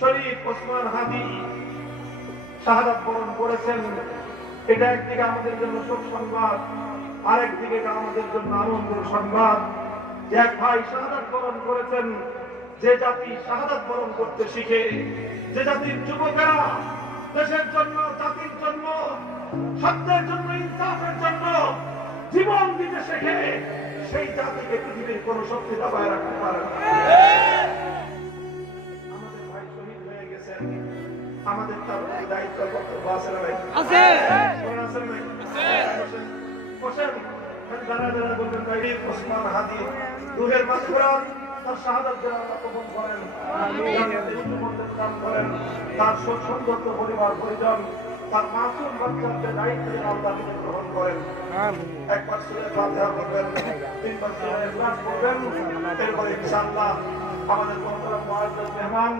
শরীফ ওসমান হাদি শাহাদাত বরণ করেছেন। এটা একদিকে আমাদের জন্য শোক সংবাদ, আরেকদিকে আমাদের জন্য আনন্দের সংবাদ। এক ভাই শাহাদাত বরণ করেছেন। যে জাতি শাহাদাত বরণ করতে শিখে, যে জাতির যুবকেরা দেশের জন্য, জাতির জন্য, সত্যের জন্য, ইনসাফের জন্য জীবন দিতে শেখে, সেই জাতিকে পৃথিবীর কোন শক্তি দাবায় রাখতে পারে না। আমাদের ভাই শহীদ হয়ে গেছেন, আমাদের তার দায়িত্ব কর্তব্য আছে না? আছে। বসেন, যারা যারা বলবেন ভাই ওসমান হাদি রুহের মাগফিরাত, তার শাহাদাত যেন আল্লাহ কবুল করেন, দান করেন। তার সুন্দর পরিবার পরিজন, তার মাসুম বাচ্চাদের দায়িত্ব যেন আল্লাহ গ্রহণ করেন। একবার সূরা ফাতিহা পড়বেন, তিনবার সূরা ইখলাস পড়বেন, এরপরে ইনশাআল্লাহ আমাদের মোহতারাম মুআজ্জাজ মেহমান